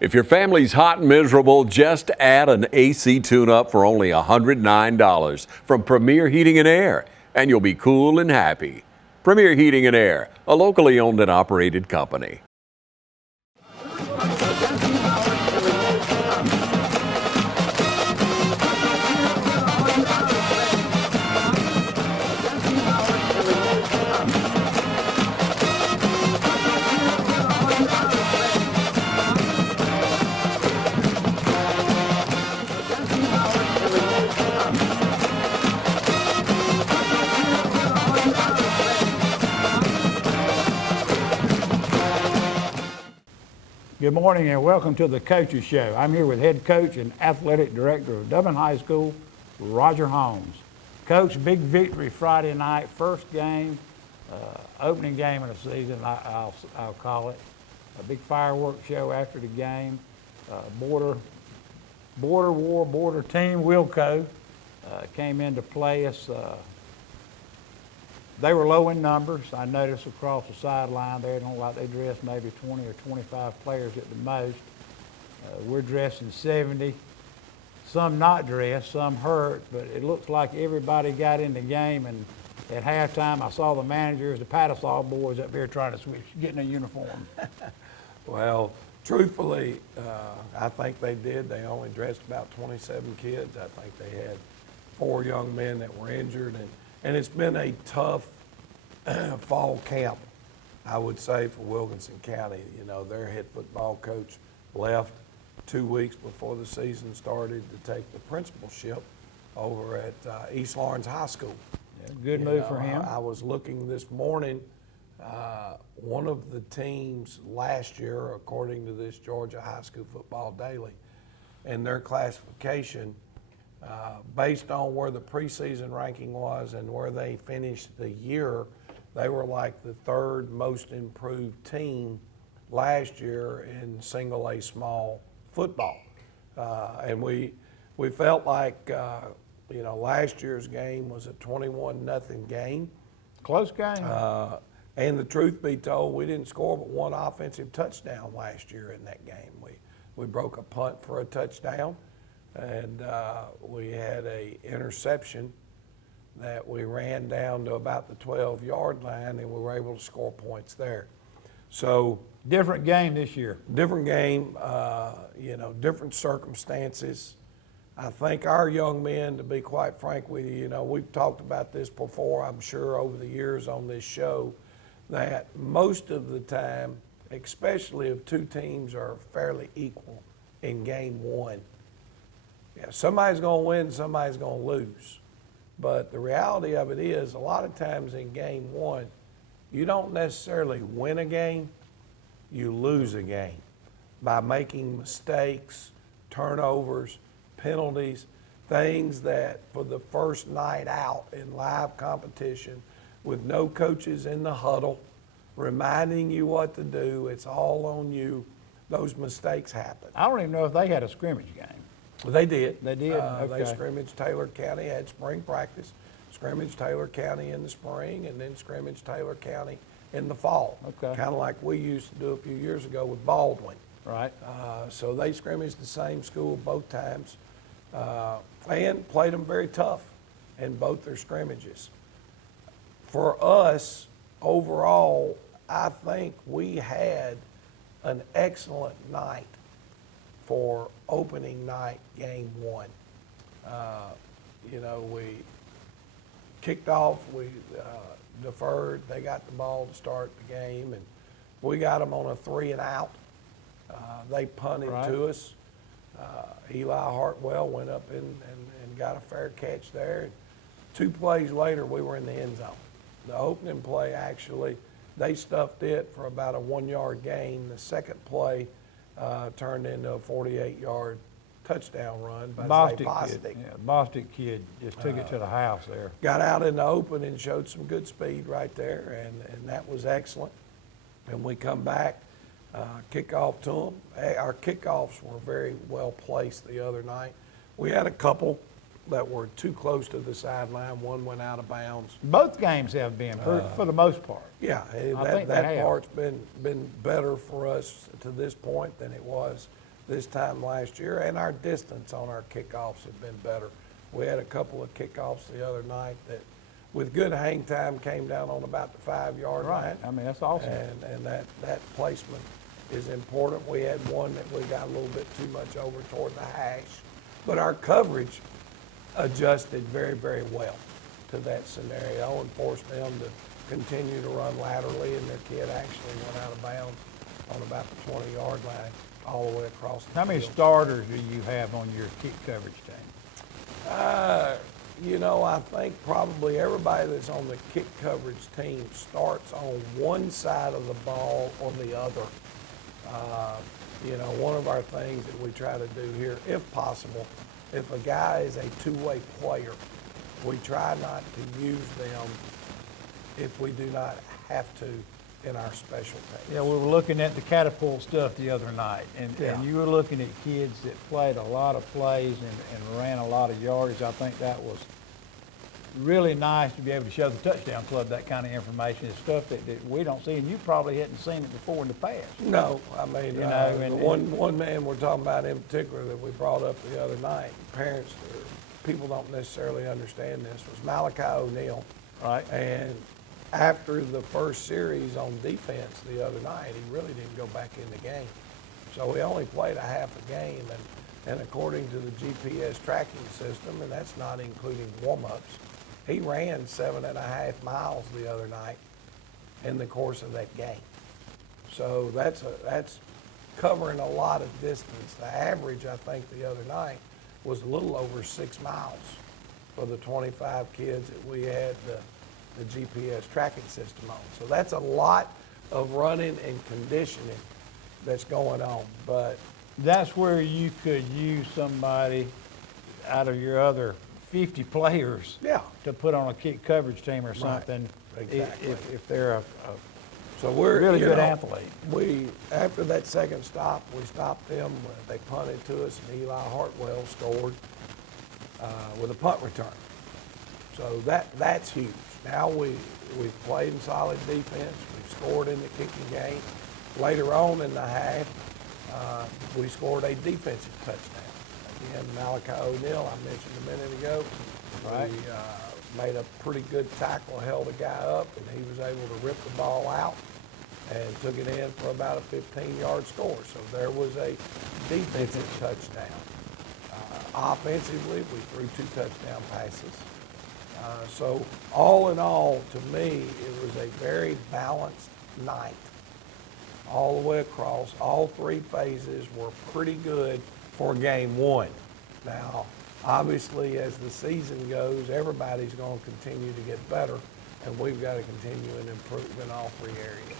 If your family's hot and miserable, just add an AC tune-up for only $109 from Premier Heating and Air, and you'll be cool and happy. Premier Heating and Air, a locally owned and operated company. Good morning and welcome to the Coaches Show. I'm here with head coach and athletic director of Dublin High School, Roger Holmes. Coach, big victory Friday night, first game, opening game of the season, I'll call it. A big fireworks show after the game. Border team, Wilco, came in to play us. They were low in numbers. I noticed across the sideline there, don't like they dressed maybe 20 or 25 players at the most. We're dressing 70. Some not dressed, some hurt, but it looks like everybody got in the game. And at halftime, I saw the managers, the Paddle boys up here trying to switch, getting a uniform. Well, truthfully, I think they did. They only dressed about 27 kids. I think they had 4 young men that were injured. And it's been a tough fall camp, I would say, for Wilkinson County. You know, their head football coach left 2 weeks before the season started to take the principalship over at East Lawrence High School. Yeah, good move for him. I was looking this morning. One of the teams last year, according to this Georgia High School Football Daily, and their classification, based on where the preseason ranking was and where they finished the year, they were like the 3rd most improved team last year in single A small football. And we felt like, last year's game was a 21-0 game. Close game. And the truth be told, we didn't score but 1 offensive touchdown last year in that game. We broke a punt for a touchdown. And we had a interception that we ran down to about the 12-yard line, and we were able to score points there. So different game this year. Different game, different circumstances. I think our young men, to be quite frank with you, we've talked about this before, I'm sure, over the years on this show, that most of the time, especially if 2 teams are fairly equal in game 1, yeah, somebody's going to win, somebody's going to lose. But the reality of it is, a lot of times in game 1, you don't necessarily win a game, you lose a game by making mistakes, turnovers, penalties, things that for the first night out in live competition with no coaches in the huddle reminding you what to do, it's all on you, those mistakes happen. I don't even know if they had a scrimmage game. They did. They did? Okay. They scrimmaged Taylor County, had spring practice, scrimmaged Taylor County in the spring, and then scrimmaged Taylor County in the fall. Okay. Kind of like we used to do a few years ago with Baldwin. Right. So they scrimmaged the same school both times and played them very tough in both their scrimmages. For us, overall, I think we had an excellent night for opening night, game 1. We kicked off, we deferred, they got the ball to start the game, and we got them on a 3 and out. They punted to us. Eli Hartwell went up and got a fair catch there. 2 plays later, we were in the end zone. The opening play, actually, they stuffed it for about a 1-yard gain. The second play turned into a 48-yard touchdown run by Bostic. Bostic kid just took it to the house there. Got out in the open and showed some good speed right there, and that was excellent. And we come back, kickoff to them. Our kickoffs were very well placed the other night. We had a couple that were too close to the sideline. One went out of bounds. Both games have been, for the most part. Yeah, that part's been better for us to this point than it was this time last year, and our distance on our kickoffs have been better. We had a couple of kickoffs the other night that, with good hang time, came down on about the 5-yard line. Right, I mean, that's awesome. And that placement is important. We had one that we got a little bit too much over toward the hash, but our coverage adjusted very, very well to that scenario and forced them to continue to run laterally, and their kid actually went out of bounds on about the 20-yard line all the way across the How many field. starters do you have on your kick coverage team? You know, I think probably everybody that's on the kick coverage team starts on one side of the ball or the other. You know, one of our things that we try to do here, if possible, if a guy is a two-way player, we try not to use them if we do not have to in our special teams. Yeah, we were looking at the catapult stuff the other night, and Yeah. you were looking at kids that played a lot of plays and ran a lot of yardage. I think that was really nice to be able to show the touchdown club that kind of information. It's stuff that we don't see, and you probably hadn't seen it before in the past. No, I mean, You know, the and- one man we're talking about in particular that we brought up the other night, parents, people don't necessarily understand this, was Malachi O'Neal. Right. And after the first series on defense the other night, he really didn't go back in the game. So he only played a half a game, and according to the GPS tracking system, and that's not including warm-ups, he ran 7.5 miles the other night in the course of that game. So that's covering a lot of distance. The average, I think, the other night was a little over 6 miles for the 25 kids that we had the GPS tracking system on. So that's a lot of running and conditioning that's going on. But That's where you could use somebody out of your other 50 players yeah, to put on a kick coverage team or something, exactly. if they're a so we're really you good know, athlete. We, after that second stop, we stopped them. They punted to us, and Eli Hartwell scored with a punt return. So that's huge. Now we've played in solid defense. We've scored in the kicking game. Later on in the half, we scored a defensive touchdown. Again, Malachi O'Neal, I mentioned a minute ago. Right. We made a pretty good tackle, held a guy up, and he was able to rip the ball out and took it in for about a 15-yard score. So there was a defensive touchdown. Offensively, we threw 2 touchdown passes. So all in all, to me, it was a very balanced night all the way across. All 3 phases were pretty good for game 1. Now, obviously, as the season goes, everybody's going to continue to get better, and we've got to continue and improve in all 3 areas.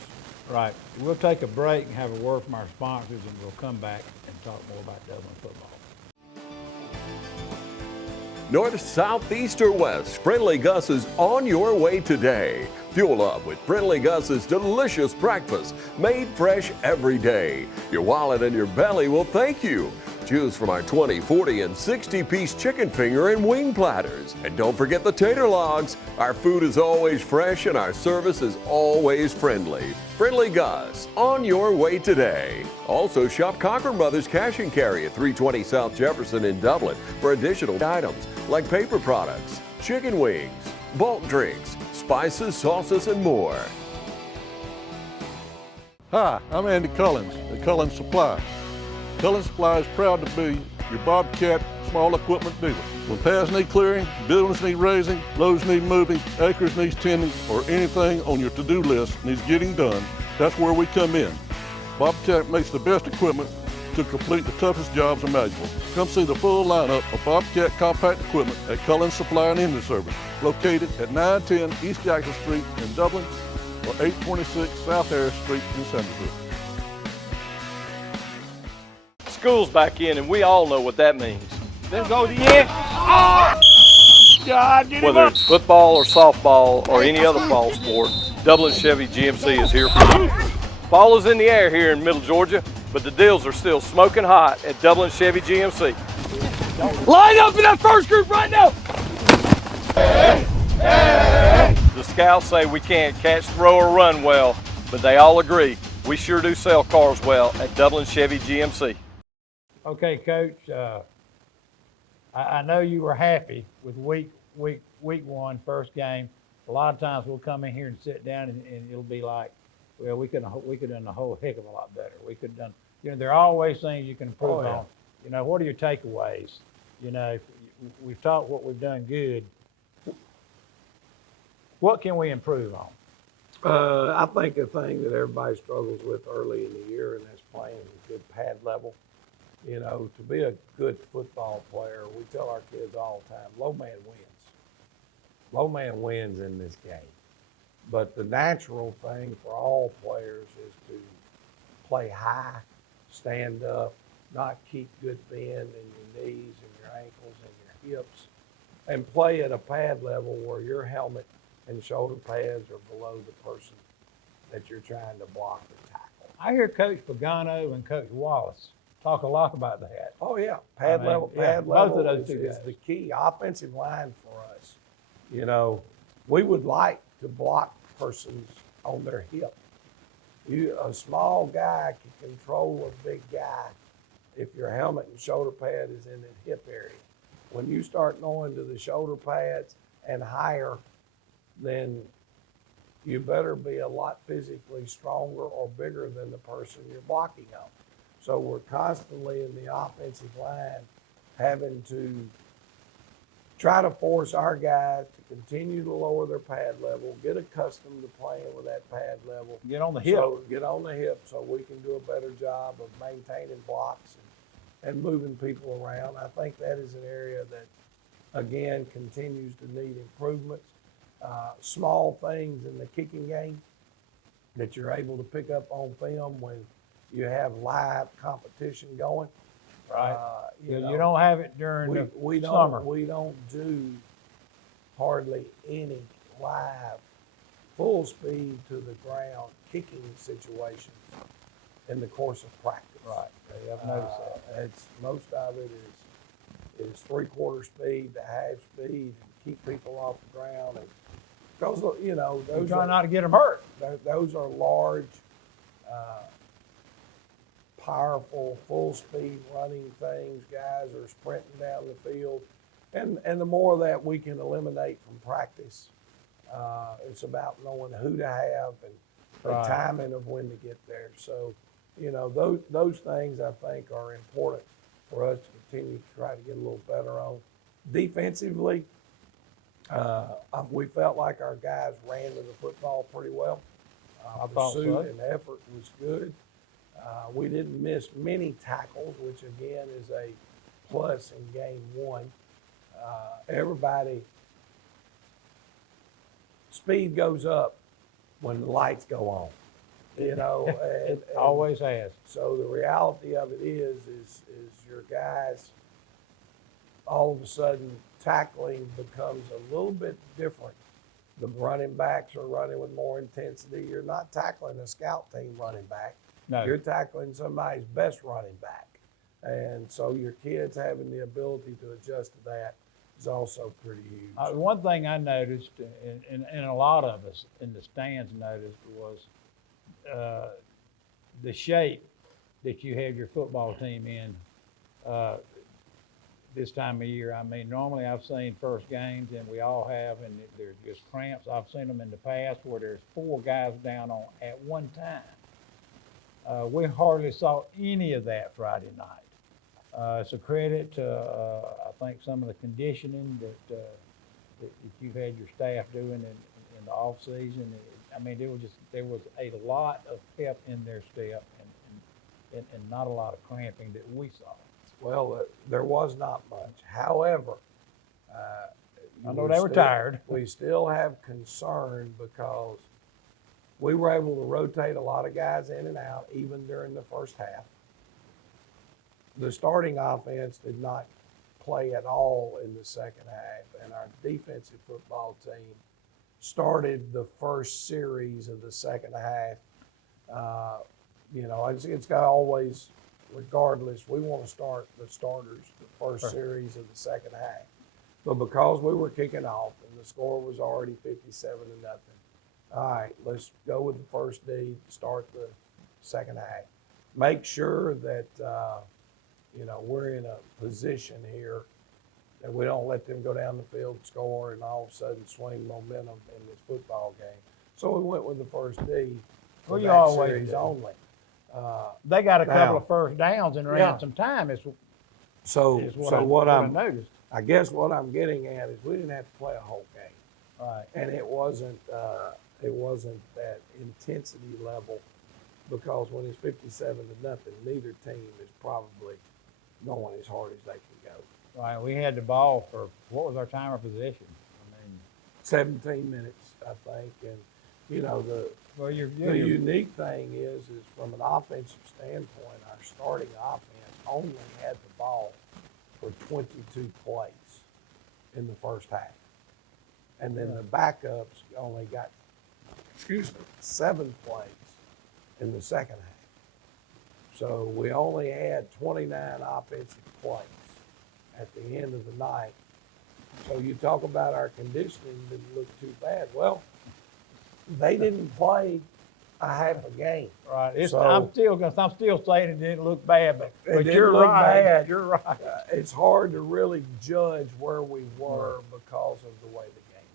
Right. We'll take a break and have a word from our sponsors, and we'll come back and talk more about Dublin football. North, south, east, or west, Friendly Gus is on your way today. Fuel up with Friendly Gus's delicious breakfast, made fresh every day. Your wallet and your belly will thank you. Choose from our 20, 40, and 60-piece chicken finger and wing platters. And don't forget the tater logs. Our food is always fresh and our service is always friendly. Friendly Gus, on your way today. Also shop Cochran Brothers Cash and Carry at 320 South Jefferson in Dublin for additional items like paper products, chicken wings, bulk drinks, spices, sauces, and more. Hi, I'm Andy Cullins at Cullins Supply. Cullins Supply is proud to be your Bobcat small equipment dealer. When paths need clearing, buildings need raising, roads need moving, acres needs tending, or anything on your to-do list needs getting done, that's where we come in. Bobcat makes the best equipment to complete the toughest jobs imaginable. Come see the full lineup of Bobcat compact equipment at Cullins Supply and Engine Service, located at 910 East Jackson Street in Dublin or 826 South Harris Street in Sandersville. School's back in, and we all know what that means. Then go to the end. Oh! God, get Whether it's football or softball or any other fall sport, Dublin Chevy GMC is here for you. Fall is in the air here in Middle Georgia, but the deals are still smoking hot at Dublin Chevy GMC. Line up in that first group right now. Hey, hey, hey. The scouts say we can't catch, throw, or run well, but they all agree we sure do sell cars well at Dublin Chevy GMC. Okay, Coach, I know you were happy with week one, first game. A lot of times we'll come in here and sit down and it'll be like, well, we could have done a whole heck of a lot better. We could have done, there are always things you can improve on. What are your takeaways? We've talked what we've done good. What can we improve on? I think a thing that everybody struggles with early in the year, and that's playing a good pad level. To be a good football player, we tell our kids all the time, low man wins. Low man wins in this game. But the natural thing for all players is to play high, stand up, not keep good bend in your knees and your ankles and your hips, and play at a pad level where your helmet and shoulder pads are below the person that you're trying to block or tackle. I hear Coach Pagano and Coach Wallace talk a lot about that. Oh yeah, pad level both of those two is guys. the key. Offensive line for us, we would like to block persons on their hip. A small guy can control a big guy if your helmet and shoulder pad is in the hip area. When you start going to the shoulder pads and higher, then you better be a lot physically stronger or bigger than the person you're blocking on. So we're constantly in the offensive line having to try to force our guys to continue to lower their pad level, get accustomed to playing with that pad level. Get on the hip. Get on the hip so we can do a better job of maintaining blocks and moving people around. I think that is an area that, again, continues to need improvements. Small things in the kicking game that you're able to pick up on film when you have live competition going. Right. You don't have it during the summer. We don't do hardly any live, full speed to the ground kicking situations in the course of practice. Right. I've noticed that. Most of it is 3/4 speed to half speed and keep people off the ground. And because We're trying not to get them hurt. Those are large, powerful, full-speed running things. Guys are sprinting down the field. And the more of that we can eliminate from practice, it's about knowing who to have and the timing of when to get there. So, those things I think are important for us to continue to try to get a little better on. Defensively, we felt like our guys ran to the football pretty well. Pursuit and effort was good. We didn't miss many tackles, which again is a plus in game one. Speed goes up when the lights go on, and Always has. So the reality of it is your guys, all of a sudden tackling becomes a little bit different. The running backs are running with more intensity. You're not tackling a scout team running back. No. You're tackling somebody's best running back. And so your kids having the ability to adjust to that is also pretty huge. One thing I noticed, and a lot of us in the stands noticed, was the shape that you have your football team in this time of year. I mean, normally I've seen first games, and we all have, and there's just cramps. I've seen them in the past where there's 4 guys down on at one time. We hardly saw any of that Friday night. It's a credit to, I think, some of the conditioning that you've had your staff doing in the off season. I mean, there was a lot of pep in their step and not a lot of cramping that we saw. Well, there was not much. However, I know they were tired. We still have concern because we were able to rotate a lot of guys in and out, even during the first half. The starting offense did not play at all in the second half, and our defensive football team started the first series of the second half. It's got always, regardless, we want to start the starters the first series of the second half. But because we were kicking off and the score was already 57-0, all right, let's go with the first D, start the second half. Make sure that you know, we're in a position here that we don't let them go down the field and score and all of a sudden swing momentum in this football game. So we went with the first D for Well, you that always series do. only. They got a couple Now- of first downs and ran Yeah. some time. Is So what I noticed. I guess what I'm getting at is we didn't have to play a whole game. Right. And it wasn't that intensity level, because when it's 57-0, neither team is probably going as hard as they can go. Right. We had the ball for, what was our time of possession? I mean, 17 minutes, I think. And, you know, the unique thing is from an offensive standpoint, our starting offense only had the ball for 22 plays in the first half. And then the backups only got, 7 plays in the second half. So we only had 29 offensive plays at the end of the night. So you talk about our conditioning didn't look too bad. Well, they didn't play a half a game. right. So- I'm still saying it didn't look bad, but didn't you're look right. bad. You're right. It's hard to really judge where we were because of the way the game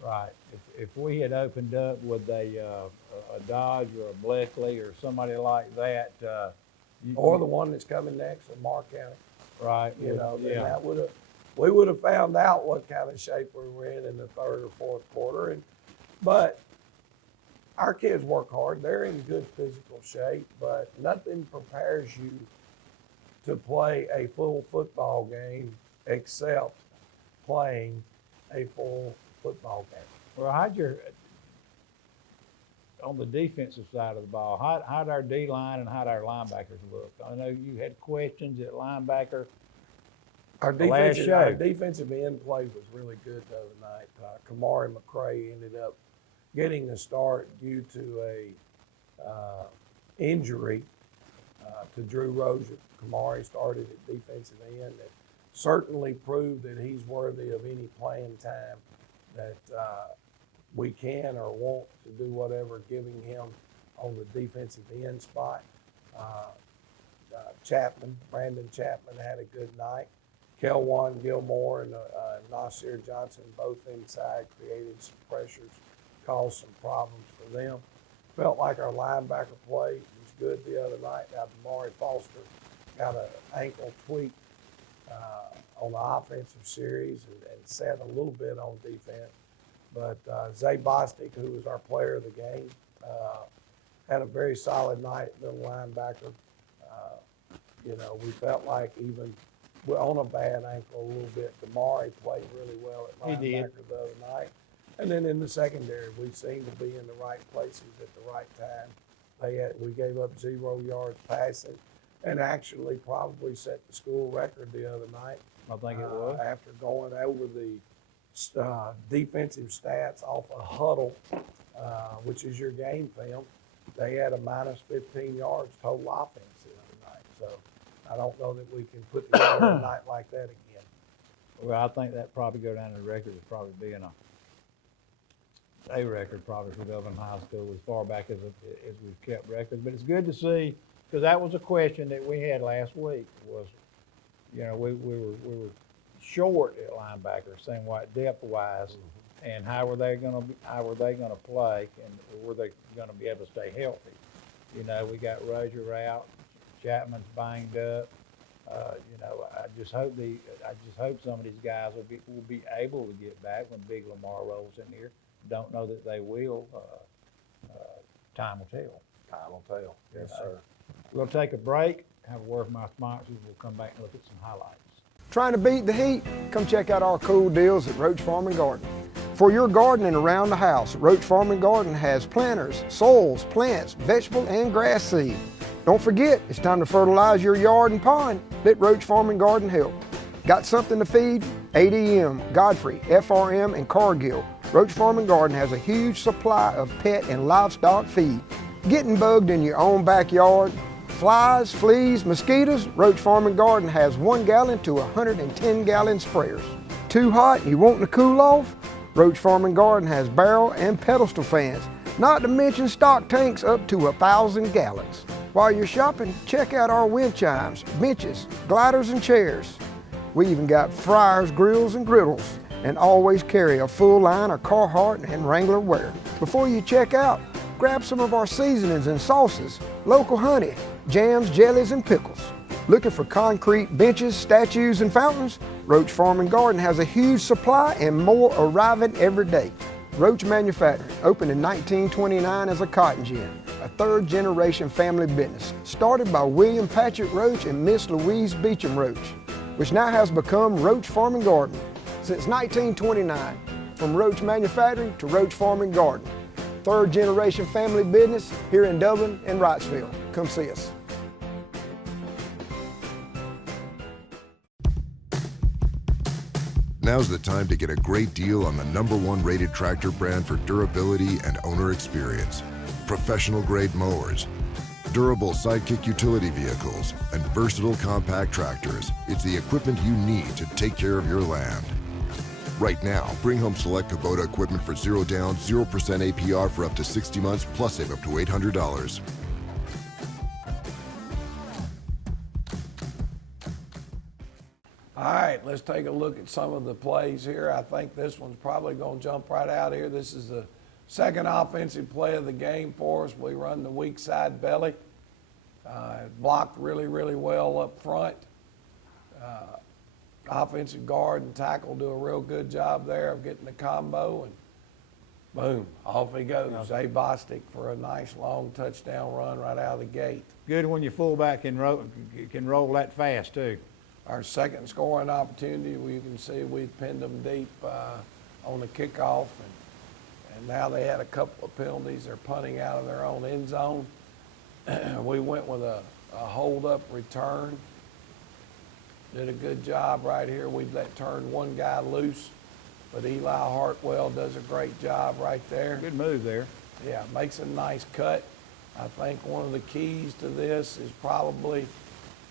went. Right. If we had opened up with a Dodge or a Bleckley or somebody like that, Or the one that's coming next in Mark County, right? you know, then yeah. that we would have found out what kind of shape we were in the third or fourth quarter. But our kids work hard. They're in good physical shape, but nothing prepares you to play a full football game except playing a full football game. Well, on the defensive side of the ball, how'd our D line and how'd our linebackers look? I know you had questions at linebacker. Our The last defensive end play was really good the other night. Kamari McCray ended up getting the start due to a injury to Drew Rozier. Kamari started at defensive end. That certainly proved that he's worthy of any playing time that we can or want to do whatever, giving him on the defensive end spot. Brandon Chapman had a good night. Kelwan Gilmore and Nasir Johnson both inside created some pressures, caused some problems for them. Felt like our linebacker play was good the other night. Now, Damari Foster got an ankle tweak on the offensive series and sat a little bit on defense. But Zay Bostic, who was our player of the game, had a very solid night, middle linebacker. You know, we felt like even on a bad ankle a little bit, Damari played really well at He did. linebacker the other night. And then in the secondary, we seemed to be in the right places at the right time. We gave up 0 yards passing and actually probably set the school record the other night. I think it was. After going over the defensive stats off a huddle, which is your game film, they had a minus 15 yards total offense the other night. So I don't know that we can put together a night like that again. Well, I think that probably go down in the record as probably being a record probably for Dublin High School as far back as we've kept records. But it's good to see, because that was a question that we had last week was, you know, we were short at linebacker, saying what depth wise, and how were they going to play, and were they going to be able to stay healthy? You know, we got Rozier out, Chapman's banged up. You know, I just hope some of these guys will be able to get back when Big Lamar rolls in here. Don't know that they will. Time will tell. Time will tell. Yes, sir. We'll take a break, have a word from our sponsors. We'll come back and look at some highlights. Trying to beat the heat? Come check out our cool deals at Roach Farm and Garden. For your gardening around the house, Roach Farm and Garden has planters, soils, plants, vegetable, and grass seed. Don't forget, it's time to fertilize your yard and pond. Let Roach Farm and Garden help. Got something to feed? ADM, Godfrey, FRM, and Cargill. Roach Farm and Garden has a huge supply of pet and livestock feed. Getting bugged in your own backyard? Flies, fleas, mosquitoes? Roach Farm and Garden has 1 gallon to 110 gallon sprayers. Too hot and you wanting to cool off? Roach Farm and Garden has barrel and pedestal fans, not to mention stock tanks up to 1,000 gallons. While you're shopping, check out our wind chimes, benches, gliders, and chairs. We even got fryers, grills, and griddles, and always carry a full line of Carhartt and Wrangler wear. Before you check out, grab some of our seasonings and sauces, local honey, jams, jellies, and pickles. Looking for concrete benches, statues, and fountains? Roach Farm and Garden has a huge supply and more arriving every day. Roach Manufacturing opened in 1929 as a cotton gin, a third-generation family business, started by William Patrick Roach and Miss Louise Beecham Roach, which now has become Roach Farm and Garden. Since 1929, from Roach Manufacturing to Roach Farm and Garden, third-generation family business here in Dublin and Wrightsville. Come see us. Now's the time to get a great deal on the #1 rated tractor brand for durability and owner experience. Professional grade mowers, durable sidekick utility vehicles, and versatile compact tractors. It's the equipment you need to take care of your land. Right now, bring home select Kubota equipment for 0 down, 0% APR for up to 60 months, plus save up to $800. All right, let's take a look at some of the plays here. I think this one's probably going to jump right out here. This is the second offensive play of the game for us. We run the weak side belly. Blocked really, really well up front. Offensive guard and tackle do a real good job there of getting the combo, and boom, off he goes. Zay Bostic for a nice long touchdown run right out of the gate. Good when your fullback can roll that fast too. Our second scoring opportunity, you can see we pinned them deep on the kickoff, and now they had a couple of penalties. They're punting out of their own end zone. We went with a hold-up return. Did a good job right here. We turned one guy loose, but Eli Hartwell does a great job right there. Good move there. Yeah, makes a nice cut. I think one of the keys to this is probably,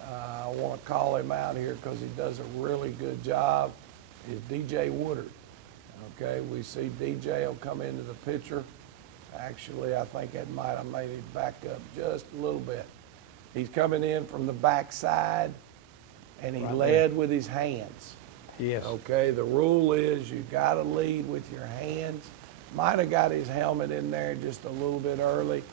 I want to call him out here because he does a really good job, is DJ Woodard. Okay, we see DJ will come into the picture. Actually, I think that might have made it back up just a little bit. He's coming in from the backside, and he led with his hands. Yes. Okay, the rule is you got to lead with your hands. Might have got his helmet in there just a little bit early,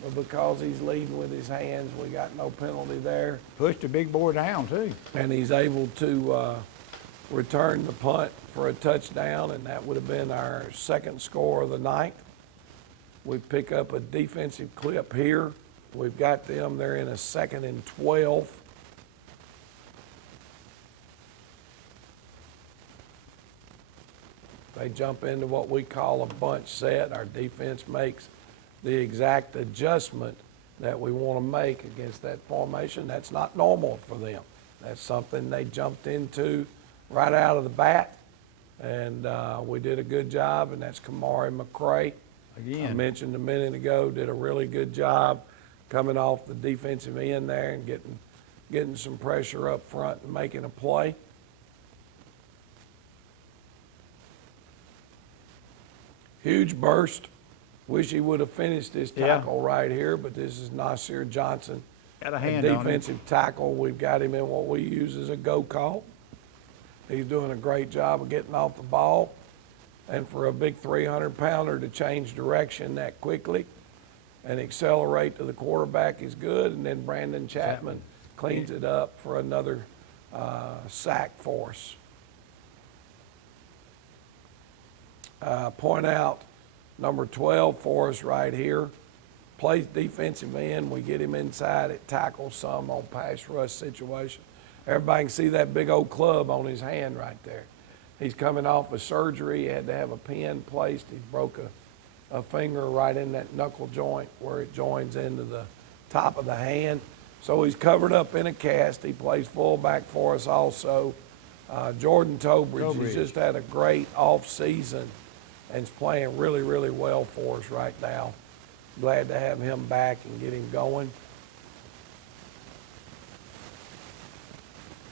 but because he's leading with his hands, we got no penalty there. Pushed the big boy down too. And he's able to return the punt for a touchdown, and that would have been our second score of the night. We pick up a defensive clip here. We've got them, they're in a 2nd and 12. They jump into what we call a bunch set. Our defense makes the exact adjustment that we want to make against that formation. That's not normal for them. That's something they jumped into right out of the bat, and we did a good job, and that's Kamari McCray. Again. I mentioned a minute ago, did a really good job coming off the defensive end there and getting some pressure up front and making a play. Huge burst. Wish he would have finished this tackle right here, but this is Nasir Johnson. Got a hand on him. Defensive tackle. We've got him in what we use as a go call. He's doing a great job of getting off the ball. And for a big 300-pounder to change direction that quickly and accelerate to the quarterback is good. And then Brandon Chapman cleans it up for another sack for us. Point out number 12 for us right here. Plays defensive end. We get him inside. It tackles some on pass rush situation. Everybody can see that big old club on his hand right there. He's coming off of surgery. He had to have a pin placed. He broke a finger right in that knuckle joint where it joins into the top of the hand. So he's covered up in a cast. He plays fullback for us also. Jordan Tobridge has just had a great off season and is playing really, really well for us right now. Glad to have him back and get him going.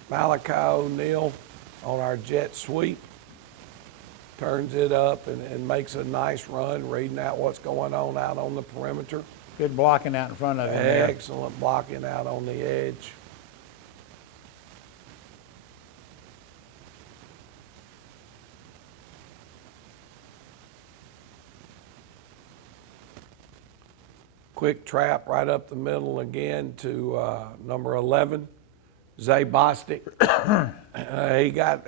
Malachi O'Neal on our jet sweep turns it up and makes a nice run, reading out what's going on out on the perimeter. Good blocking out in front of him there. Excellent blocking out on the edge. Quick trap right up the middle again to number 11, Zay Bostic.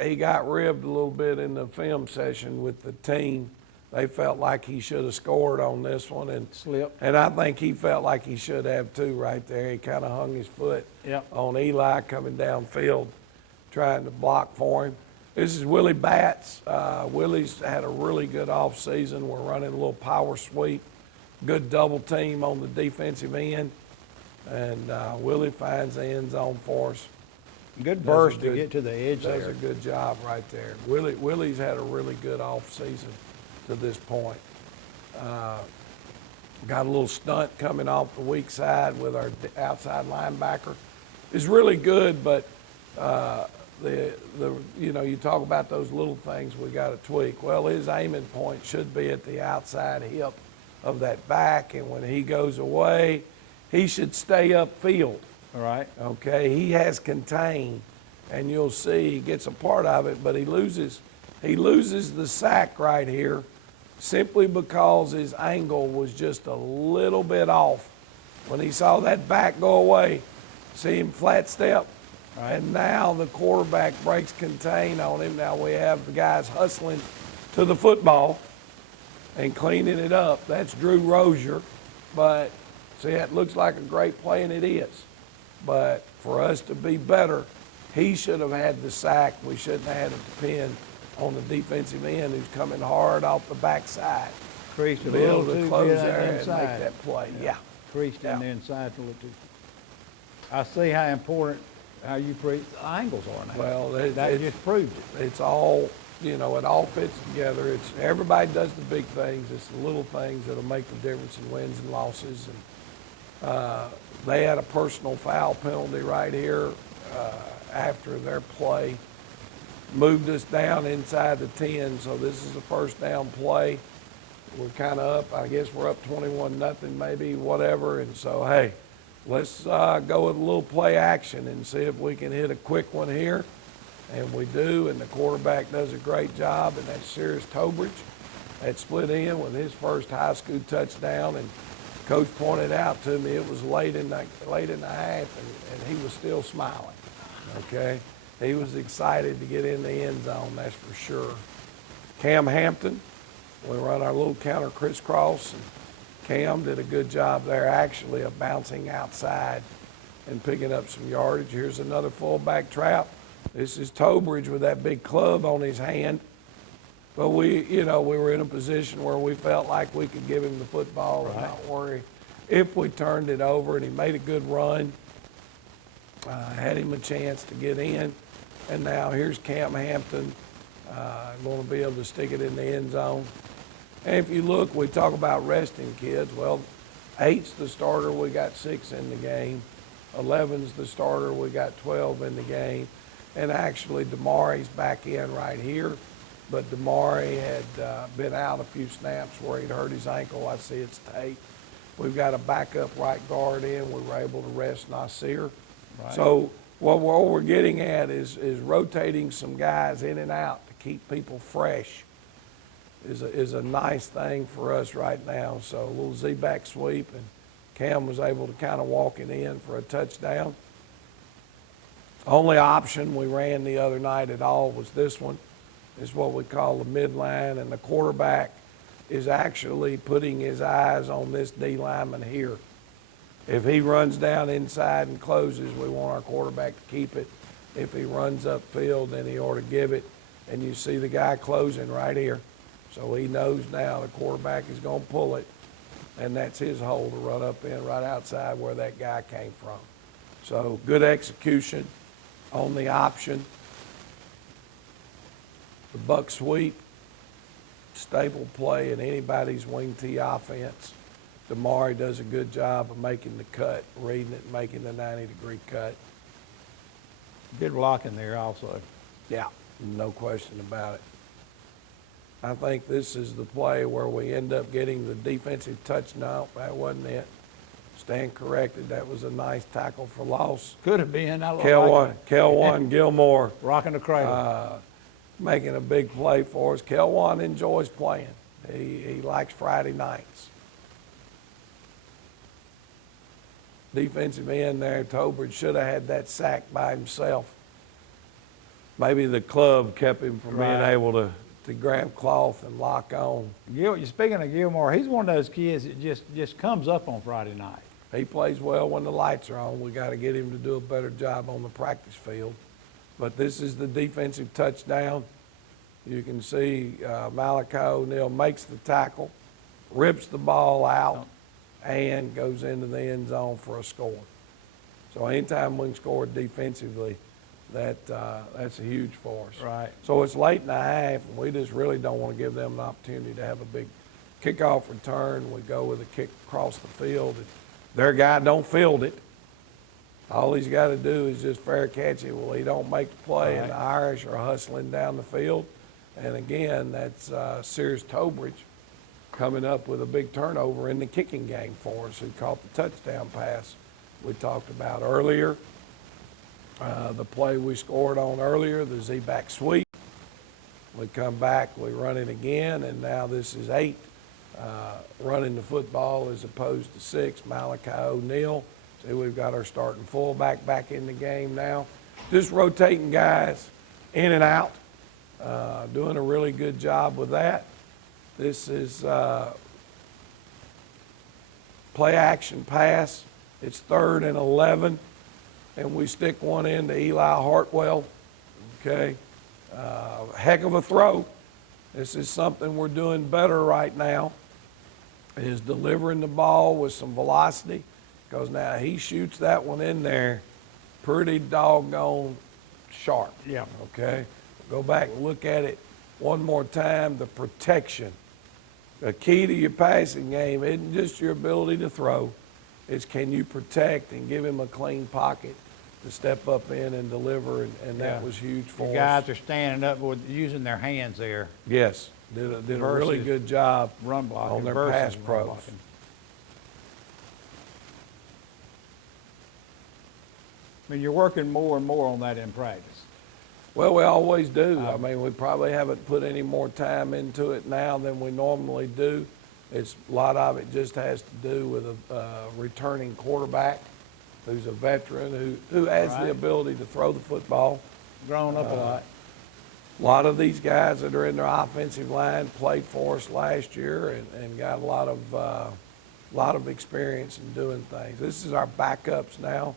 He got ribbed a little bit in the film session with the team. They felt like he should have scored on this one, and Slipped. And I think he felt like he should have too right there. He kind of hung his foot on Eli coming downfield, trying to block for him. This is Willie Batts. Willie's had a really good off season. We're running a little power sweep. Good double team on the defensive end, and Willie finds the end zone for us. Good burst to get to the edge Does there. a good job right there. Willie's had a really good off season to this point. Got a little stunt coming off the weak side with our outside linebacker. It's really good, but you talk about those little things we got to tweak. Well, his aiming point should be at the outside hip of that back, and when he goes away, he should stay upfield. All right. Okay, he has contained, and you'll see he gets a part of it, but he loses the sack right here simply because his angle was just a little bit off. When he saw that back go away, see him flat step, and now the quarterback breaks contain on him. Now we have the guys hustling to the football and cleaning it up. That's Drew Rozier, but see, that looks like a great play, and it is. But for us to be better, he should have had the sack. We shouldn't have had to depend on the defensive end who's coming hard off the backside. Creased To a be little able to too close good there on the and inside. make that play. Yeah. Creased in the inside a little too. I see how important how you preach the angles are now. Well, that just proved it. It's all, it all fits together. It's everybody does the big things. It's the little things that'll make the difference in wins and losses. And they had a personal foul penalty right here after their play. Moved us down inside the 10, so this is a first down play. We're kind of up. I guess we're up 21-0, maybe, whatever. And so, hey, let's go with a little play action and see if we can hit a quick one here. And we do, and the quarterback does a great job, and that's Sirius Tobridge. That split in with his first high school touchdown, and Coach pointed out to me it was late in the half, and he was still smiling, okay? He was excited to get in the end zone, that's for sure. Cam Hampton, we run our little counter crisscross, and Cam did a good job there actually of bouncing outside and picking up some yardage. Here's another fullback trap. This is Tobridge with that big club on his hand. But we were in a position where we felt like we could give him the football and not worry if we turned it over, and he made a good run. Had him a chance to get in. And now here's Cam Hampton going to be able to stick it in the end zone. And if you look, we talk about resting kids. Well, 8's the starter, we got 6 in the game. 11's the starter, we got 12 in the game. And actually, Damari's back in right here. But Damari had been out a few snaps where he'd hurt his ankle. I see it's tape. We've got a backup right guard in. We were able to rest Nasir. Right. So what we're getting at is rotating some guys in and out to keep people fresh is a nice thing for us right now. So a little Z-back sweep, and Cam was able to kind of walk it in for a touchdown. Only option we ran the other night at all was this one. It's what we call the midline, and the quarterback is actually putting his eyes on this D lineman here. If he runs down inside and closes, we want our quarterback to keep it. If he runs upfield, then he ought to give it. And you see the guy closing right here. So he knows now the quarterback is going to pull it, and that's his hole to run up in right outside where that guy came from. So good execution on the option. The buck sweep, staple play in anybody's wing T offense. Damari does a good job of making the cut, reading it, and making the 90-degree cut. Good blocking there also. Yeah, no question about it. I think this is the play where we end up getting the defensive touchdown. That wasn't it. Stand corrected. That was a nice tackle for loss. Could have been. I looked like Kelwan Gilmore rocking the cradle. making a big play for us. Kelwan enjoys playing. He likes Friday nights. Defensive end there, Tobridge should have had that sack by himself. Maybe the club kept him from being able to grab cloth and lock on. Speaking of Gilmore, he's one of those kids that just comes up on Friday night. He plays well when the lights are on. We got to get him to do a better job on the practice field. But this is the defensive touchdown. You can see Malachi O'Neal makes the tackle, rips the ball out, and goes into the end zone for a score. So anytime we can score defensively, that's a huge for us. Right. So it's late in the half, and we just really don't want to give them an opportunity to have a big kickoff return. We go with a kick across the field. And their guy don't field it. All he's got to do is just fair catch it. Well, he don't make the play, and the Irish are hustling down the field. And again, that's Sears Tobridge coming up with a big turnover in the kicking game for us, who caught the touchdown pass we talked about earlier. The play we scored on earlier, the Z-back sweep. We come back, we run it again, and now this is 8 running the football as opposed to 6. Malachi O'Neal. See, we've got our starting fullback back in the game now. Just rotating guys in and out, doing a really good job with that. This is play action pass. It's 3rd and 11. And we stick one in to Eli Hartwell, okay? Heck of a throw. This is something we're doing better right now, is delivering the ball with some velocity, because now he shoots that one in there pretty doggone sharp. Yeah. Okay? Go back and look at it one more time, the protection. The key to your passing game isn't just your ability to throw, it's can you protect and give him a clean pocket to step up in and deliver, and that was huge for us. The guys are standing up with using their hands there. Yes, did a really good job Run blocking on their versus pass run pros. blocking. I mean, you're working more and more on that in practice. Well, we always do. I mean, we probably haven't put any more time into it now than we normally do. A lot of it just has to do with a returning quarterback who's a veteran, who has the ability to throw the football. Grown up a lot. A lot of these guys that are in their offensive line played for us last year and got a lot of experience in doing things. This is our backups now.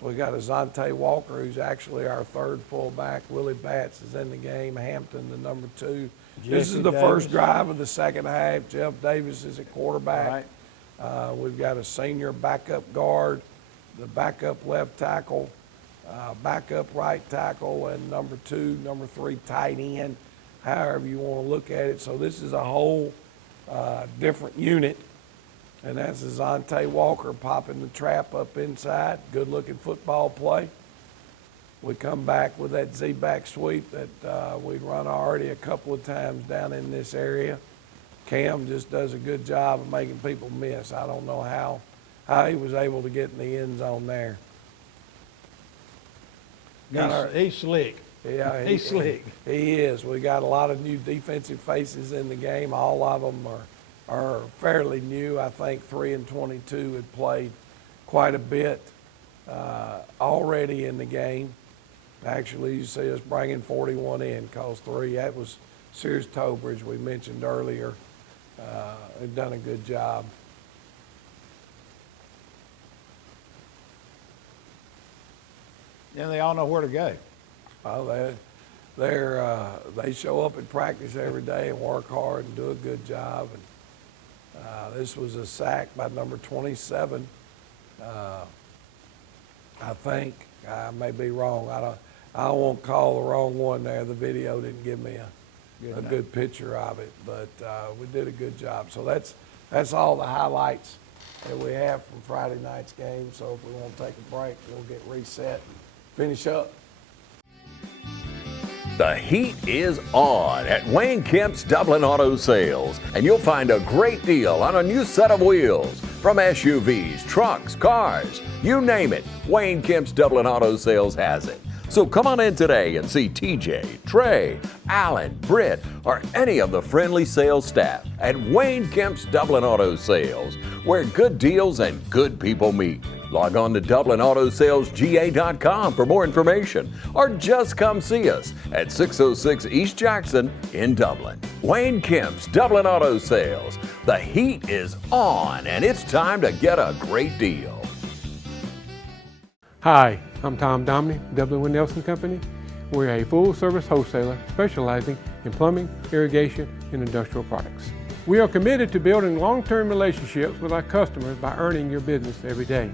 We got Azante Walker, who's actually our 3rd fullback. Willie Batts is in the game. Hampton, the number 2. This is the first drive of the second half. Jeff Davis is at quarterback. We've got a senior backup guard, the backup left tackle, backup right tackle, and number 2, number 3 tight end, however you want to look at it. So this is a whole different unit. And that's Azante Walker popping the trap up inside. Good looking football play. We come back with that Z-back sweep that we'd run already a couple of times down in this area. Cam just does a good job of making people miss. I don't know how he was able to get in the end zone there. He's slick. Yeah, he's slick. He is. We got a lot of new defensive faces in the game. All of them are fairly new. I think 3 and 22 had played quite a bit already in the game. Actually, you see us bringing 41 in, because 3, that was Sears Tobridge we mentioned earlier. They've done a good job. Yeah, they all know where to go. Well, they show up at practice every day and work hard and do a good job. And this was a sack by number 27. I think I may be wrong. I won't call the wrong one there. The video didn't give me a good picture of it, but we did a good job. So that's all the highlights that we have from Friday night's game. So if we want to take a break, we'll get reset and finish up. The heat is on at Wayne Kemp's Dublin Auto Sales, and you'll find a great deal on a new set of wheels. From SUVs, trucks, cars, you name it, Wayne Kemp's Dublin Auto Sales has it. So come on in today and see TJ, Trey, Alan, Britt, or any of the friendly sales staff at Wayne Kemp's Dublin Auto Sales, where good deals and good people meet. Log on to DublinAutoSalesGA.com for more information, or just come see us at 606 East Jackson in Dublin. Wayne Kemp's Dublin Auto Sales. The heat is on, and it's time to get a great deal. Hi, I'm Tom Domney, Dublin with Nelson Company. We're a full-service wholesaler specializing in plumbing, irrigation, and industrial products. We are committed to building long-term relationships with our customers by earning your business every day.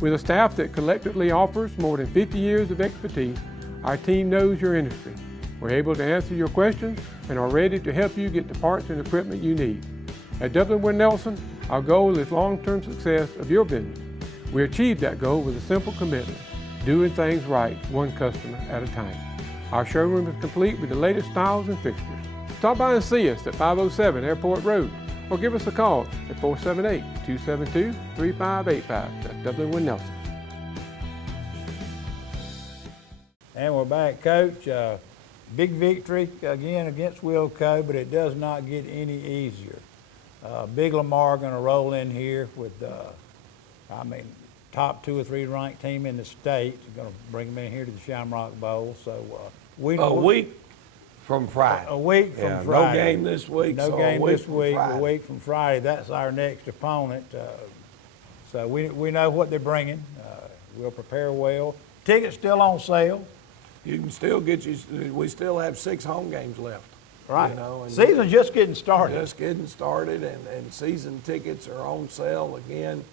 With a staff that collectively offers more than 50 years of expertise, our team knows your industry. We're able to answer your questions and are ready to help you get the parts and equipment you need. At Dublin with Nelson, our goal is long-term success of your business. We achieve that goal with a simple commitment, doing things right, one customer at a time. Our showroom is complete with the latest styles and fixtures. Stop by and see us at 507 Airport Road, or give us a call at 478-272-3585. That's Dublin with Nelson. And we're back, Coach. Big victory again against Wilco, but it does not get any easier. Big Lamar going to roll in here with, top 2 or 3 ranked team in the state. We're going to bring them in here to the Shamrock Bowl. So we know A week from Friday. A week from Yeah, Friday. no game this week. No so game a week this from week. Friday. A week from Friday. That's our next opponent. So we know what they're bringing. We'll prepare well. Tickets still on sale. You can still get we still have 6 home games left. Right. You know, and Season's just getting started. Just getting started, and season tickets are on sale again.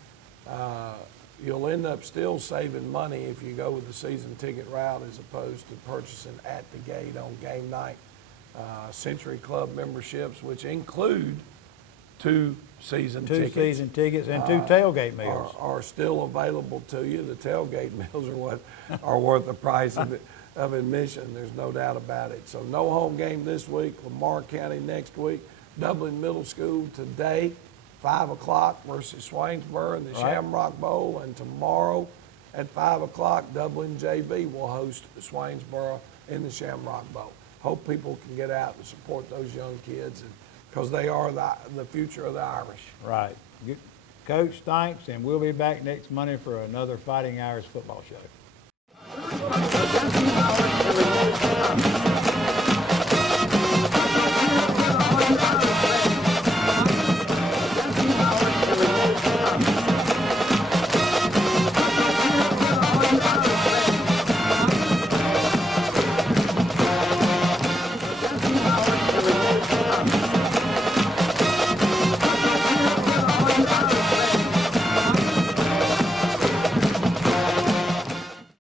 You'll end up still saving money if you go with the season ticket route as opposed to purchasing at the gate on game night. Century Club memberships, which include 2 season tickets. 2 season tickets and 2 tailgate meals. Are still available to you. The tailgate meals are what are worth the price of admission. There's no doubt about it. So no home game this week. Lamar County next week. Dublin Middle School today, 5 o'clock versus Swainsboro in the Shamrock Bowl. And tomorrow at 5 o'clock, Dublin JV will host Swainsboro in the Shamrock Bowl. Hope people can get out and support those young kids because they are the future of the Irish. Right. Coach, thanks, and we'll be back next Monday for another Fighting Irish football show.